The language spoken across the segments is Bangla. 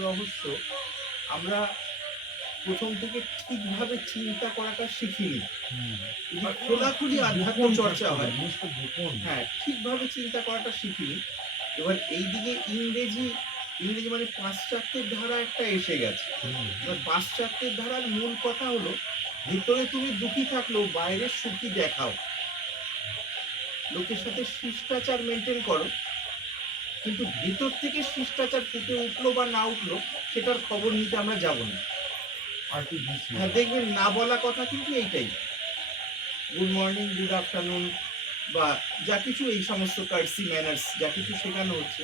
রহস্য আমরা প্রথম থেকে ঠিকভাবে চিন্তা করাটা শিখিনি। যদি খোলাখুলি আধ্যাত্ম চর্চা হয়। হ্যাঁ ঠিকভাবে চিন্তা করাটা শিখিনি। এবার এইদিকে ইংরেজি ইংরেজি মানে পাশ্চাত্যের ধারা একটা এসে গেছে। এবার পাশ্চাত্যের ধারার মূল কথা হলো ভিতরে তুমি দুঃখী থাকলেও বাইরে সুখী দেখাও। লোকের সাথে শিষ্টাচার মেনটেন করো। কিন্তু ভিতর থেকে শিষ্টাচার ফুটে উঠল বা না উঠল সেটার খবর নিতে আমরা যাব না। হ্যাঁ দেখবেন না বলা কথা কিন্তু এইটাই। গুড মর্নিং গুড আফটারনুন বা যা কিছু এই সমস্ত কার্সি ম্যানার্স যা কিছু শেখানো হচ্ছে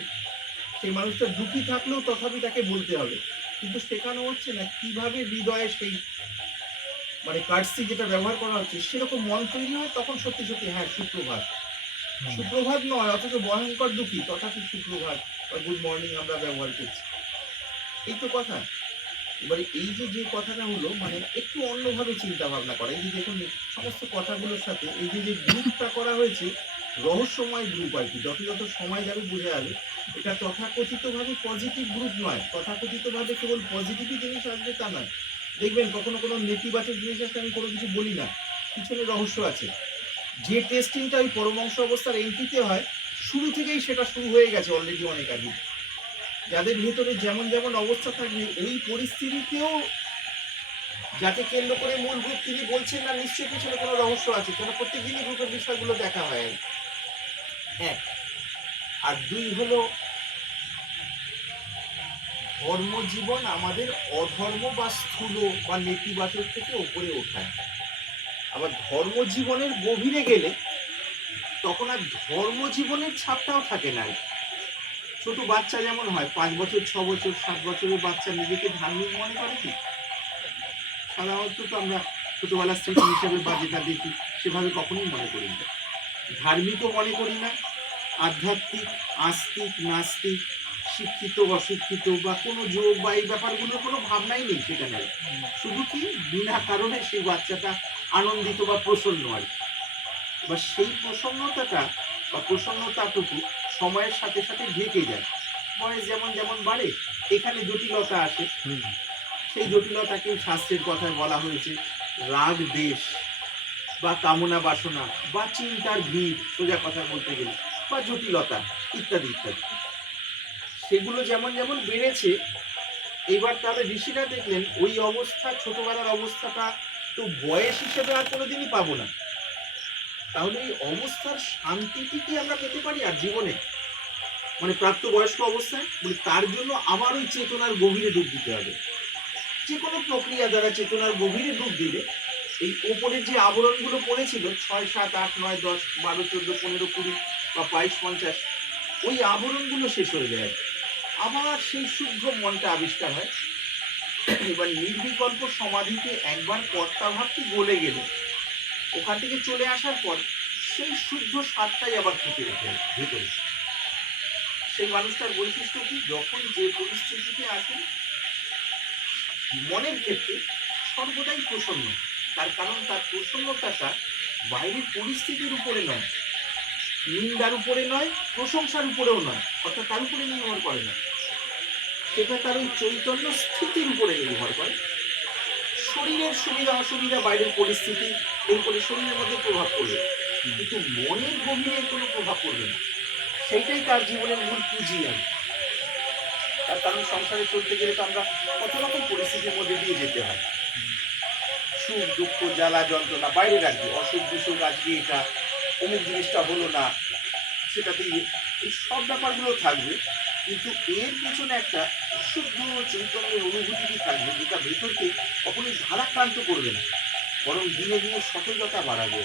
সেই মানুষটা দুঃখী থাকলেও তথাপি তাকে বলতে হবে। কিন্তু শেখানো হচ্ছে না কীভাবে হৃদয়ে সেই মানে কার্সি যেটা ব্যবহার করা হচ্ছে সেরকম মন তৈরি হয় তখন সত্যি সত্যি হ্যাঁ সুপ্রভাত। সুপ্রভাত নয়, অথচ ভয়ঙ্কর দুঃখী, তথাপি সুপ্রভাত বা গুড মর্নিং আমরা ব্যবহার করছি। এই তো কথা। এবারে এই যে যে কথাটা হলো মানে একটু অন্যভাবে চিন্তা ভাবনা করা। এই যে দেখুন সমস্ত কথাগুলোর সাথে এই যে যে গ্রুপটা করা হয়েছে, রহস্যময় গ্রুপ আর কি, যত যত সময় যাবে বোঝা যাবে। এটা তথাকথিতভাবে পজিটিভ গ্রুপ নয়। তথাকথিতভাবে কেবল পজিটিভই জিনিস আসবে তা নয়। দেখবেন, কখনো কোনো নেতিবাচক জিনিস আসলে আমি কোনো কিছু বলি না। পিছনে রহস্য আছে। যে টেস্টিংটা ওই পরমাংশ অবস্থার এন্ট্রিতে হয়, শুরু থেকেই সেটা শুরু হয়ে গেছে অলরেডি অনেক আগে যাদের ভেতরে যেমন যেমন অবস্থা থাকবে ওই পরিস্থিতিতেও যাতে কেন্দ্র করে মূল গ্রুপ তিনি বলছেন না, নিশ্চয়ই পিছনে কোনো রহস্য আছে, কেন প্রত্যেক দিনই গ্রুপের বিষয়গুলো দেখা হয়। আর এক। আর দুই হলো, ধর্মজীবন আমাদের অধর্ম বা স্থূল বা নেতিবাচক থেকে ওপরে ওঠায়। আবার ধর্মজীবনের গভীরে গেলে তখন আর ধর্মজীবনের ছাপটাও থাকে না। ছোট বাচ্চা যেমন হয়, পাঁচ বছর, ছ বছর, সাত বছরের বাচ্চা নিজেকে ধার্মিক মনে করে কি? সাধারণত তো আমরা ছোটবেলার স্মৃতি হিসাবে বা যেটা দেখি, সেভাবে কখনোই মনে করি না। ধার্মিকও মনে করি না, আধ্যাত্মিক, আস্তিক, নাস্তিক শিক্ষিত অশিক্ষিত বা কোনো যোগ বা এই ব্যাপারগুলোর কোনো ভাবনাই নেই সেখানে শুধু কি বিনা কারণে সেই বাচ্চাটা আনন্দিত বা প্রসন্ন আর কি। বা সেই প্রসন্নতাটা বা প্রসন্নতাটুকু সময়ের সাথে সাথে ঢেকে যায়। বয়স যেমন যেমন বাড়ে এখানে জটিলতা আসে। সেই জটিলতাকে শাস্ত্রের কথায় বলা হয়েছে রাগ দেশ বা কামনা বাসনা বা চিন্তার ভিড় সোজা কথা বলতে গেলে বা জটিলতা ইত্যাদি ইত্যাদি। সেগুলো যেমন যেমন বেড়েছে, এবার তাহলে ঋষিরা দেখলেন ওই অবস্থা, ছোটবেলার অবস্থাটা তো বয়স হিসেবে আর কোনোদিনই পাবো না। তাহলে এই অবস্থার শান্তিটি কি আমরা পেতে পারি আর জীবনে? মানে প্রাপ্তবয়স্ক অবস্থায়? বলি তার জন্য আবার ওই চেতনার গভীরে ডুব দিতে হবে। যে কোনো প্রক্রিয়া দ্বারা চেতনার গভীরে ডুব দিলে এই ওপরের যে আবরণগুলো পড়েছিল, ছয়, সাত, আট, নয়, দশ, বারো, চোদ্দ, পনেরো, কুড়ি বা বাইশ, পঞ্চাশ, ওই আবরণগুলো শেষ হয়ে যায়। আবার সেই শুদ্ধ মনটা আবিষ্কার হয়। এবার নির্বিকল্প সমাধিতে একবার কর্তা ভাবটি গলে গেলে, ওখান থেকে চলে আসার পর সেই শুদ্ধ স্বাদটাই আবার ফুটে ওঠে ভেতরে। সেই মানুষটার বৈশিষ্ট্য কি? যখন যে পরিস্থিতিতে আসে, মনের ক্ষেত্রে সর্বদাই প্রসন্ন। তার কারণ তার প্রসন্নতাটা বাইরের পরিস্থিতির উপরে নয়, নিন্দার উপরে নয়, প্রশংসার উপরেও নয়, অর্থাৎ তার উপরে নির্ভর করে না। সেটা তার ওই চৈতন্য স্থিতির উপরে নির্ভর করে। শরীরের সুবিধা, অসুবিধা, বাইরের পরিস্থিতি এর এরপরে শরীরের মধ্যে প্রভাব পড়বে। কিন্তু মনের গভীরে কোনো প্রভাব পড়বে না। সেইটাই তার জীবনের মূল পুঁজি আর তার কারণ সংসারে চলতে গেলে তো আমরা কত রকম পরিস্থিতির মধ্যে দিয়ে যেতে হয়। সুখ, দুঃখ, জ্বালা, যন্ত্রণা বাইরে আর অসুখ, বিসুখ, আজকে এটা, অমুক জিনিসটা হলো না সেটাতে। এই সব ব্যাপারগুলো থাকবে। কিন্তু এর পেছনে একটা শুদ্ধ চৈতন্যের অনুভূতি থাকবে, যেটা ভেতরকে কখনোই ধারাক্রান্ত করবে না, বরং দিনে দিনে সতেজতা বাড়াবে।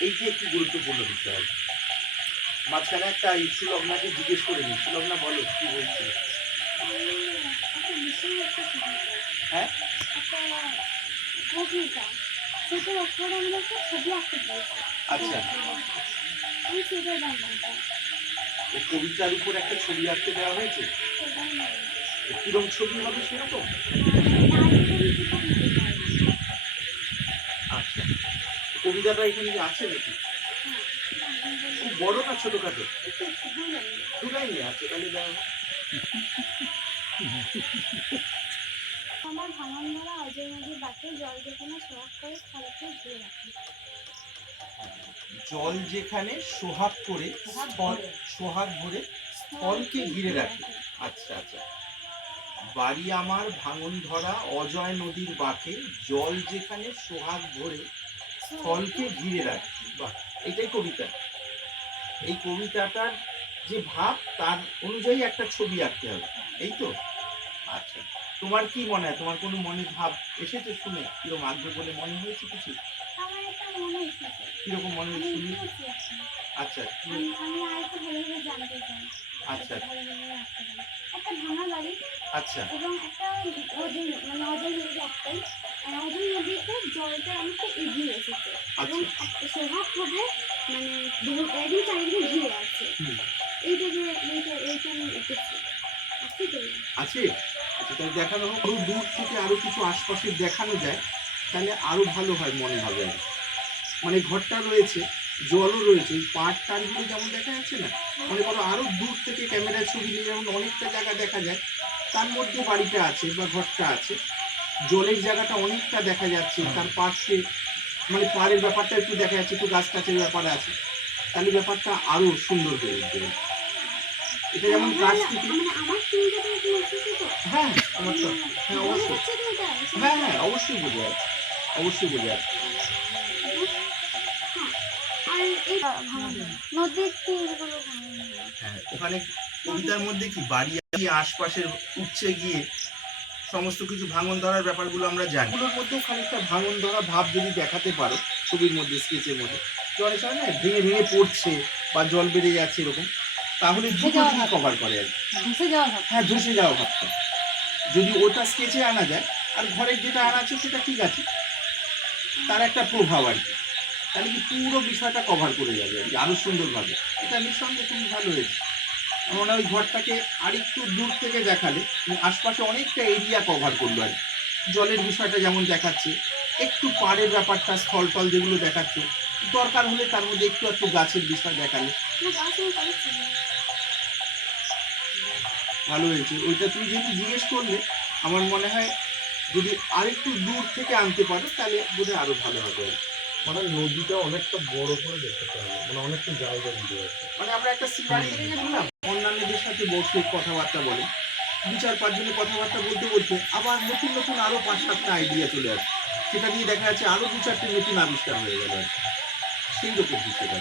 এইটি একটি গুরুত্বপূর্ণ বিষয়। মাঝখানে একটা সুলগ্নাকে জিজ্ঞেস করে নিই। সুলগ্না বলো, কি বলছিল? হ্যাঁ? আচ্ছা। বানাবো ও কবিতার উপর একটা ছবি আঁকতে দেওয়া হয়েছে? কিরম ছবি হবে সেরকম? আচ্ছা। কবিতাটা এখানে আছে নাকি? খুব বড় না ছোটখাটো। দুটাই নিয়ে আছে, তাহলে দেওয়া আমার ভাঙন ধরা অজয় নদীর বাঁকে জল যেখানে সোহাগ করে স্থলকে ঘিরে রাখে। জল যেখানে সোহাগ করে স্থল সোহাগ ভরে স্থলকে ঘিরে রাখে। আচ্ছা আচ্ছা। বাড়ি আমার ভাঙন ধরা অজয় নদীর বাঁকে জল যেখানে সোহাগ ভরে স্থলকে ঘিরে রাখে। বাহ এটাই কবিতা। এই কবিতাটার যে ভাব তার অনুযায়ী একটা ছবি আঁকতে হবে। এই তো? আচ্ছা। তোমার কি মনে হয়? তোমার কোনো মনে ভাব এসেছে শুনে? কীরকম আগ্রহ বলে মনে হয়েছে কিছু? আমার একটা মনে এসেছে। কীরকম মনে এখন। আচ্ছা। আচ্ছা। আচ্ছা। এবং একটা অজয় মানে অজয় নদী একটাই আহ, অজয় নদীতে জলটা অনেকটা এগিয়ে এসেছে। এবং আচ্ছা। মানে ধরুন একদিন চারিদিকে ঘিরে আছে। এইটা যে এইটা এইটা আমি আছে আচ্ছা তাহলে দেখানো হোক। দূর থেকে আরও কিছু আশপাশে দেখানো যায় তাহলে আরও ভালো হয় মনে হবে আর কি। মানে ঘরটা রয়েছে জলও রয়েছে পাট টারগুলো যেমন দেখা যাচ্ছে না মনে করো আরও দূর থেকে ক্যামেরায় ছবি নিয়ে যেমন অনেকটা জায়গা দেখা যায়। তার মধ্যে বাড়িটা আছে বা ঘরটা আছে। জলের জায়গাটা অনেকটা দেখা যাচ্ছে তার পাশে মানে পাড়ের ব্যাপারটা একটু দেখা যাচ্ছে একটু গাছ টাছের ব্যাপার আছে। তাহলে ব্যাপারটা আরও সুন্দর হয়ে উঠবে এটা যেমন গাছ থেকে মানে হ্যাঁ হ্যাঁ অবশ্যই। তো এটা? হ্যাঁ হ্যাঁ অবশ্যই বোঝা যাচ্ছে। অবশ্যই বোঝা যাচ্ছে। নদীর তীরগুলো ভাঙা হ্যাঁ ওখানে কবিতার মধ্যে কি বাড়ি আশপাশের উচ্ছে গিয়ে সমস্ত কিছু ভাঙন ধরার ব্যাপারগুলো আমরা জানি। এগুলোর মধ্যেও খানিকটা ভাঙন ধরা ভাব যদি দেখাতে পারো ছবির মধ্যে স্কেচের মধ্যে অনেক সময় না ভেঙে ভেঙে পড়ছে বা জল বেড়ে যাচ্ছে এরকম তাহলে দুটো দিকে কভার করে আর হ্যাঁ ধসে যাওয়া ভাবটা যদি ওটা স্কেচে আনা যায় আর ঘরের যেটা আনা আছে সেটা ঠিক আছে তার একটা প্রভাব আর কি। তাহলে কি পুরো বিষয়টা কভার করে যাবে আর কি, আরও সুন্দরভাবে এটা নিঃসন্দেহে খুবই ভালো হয়েছে মনে ওই ঘরটাকে আরেকটু দূর থেকে দেখালে এবং আশপাশে অনেকটা এরিয়া কভার করল আর। জলের বিষয়টা যেমন দেখাচ্ছে, একটু পাড়ের ব্যাপারটা স্থল টল যেগুলো দেখাচ্ছে, দরকার হলে তার মধ্যে একটু একটু গাছের বিষয় দেখালে ভালো হয়েছে ওইটা তুমি যেহেতু জিজ্ঞেস করলে, আমার মনে হয় যদি আরেকটু দূর থেকে আনতে পারো, তাহলে বোধহয় আরও ভালো হবে আর কি। মানে নদীটা অনেকটা বড় করে দেখতে হবে মানে অনেকটা জায়গা দিতে হবে মানে আমরা একটা সিনারি দিলাম অন্যান্যদের সাথে বসে কথাবার্তা বলি দু চার পাঁচজনের কথাবার্তা বলতে বলতে আবার নতুন নতুন আরও পাঁচ সাতটা আইডিয়া চলে আসে। সেটা দিয়ে দেখা যাচ্ছে আরও দু চারটে নতুন আবিষ্কার হয়ে গেল। সেই রকম বিষয়টা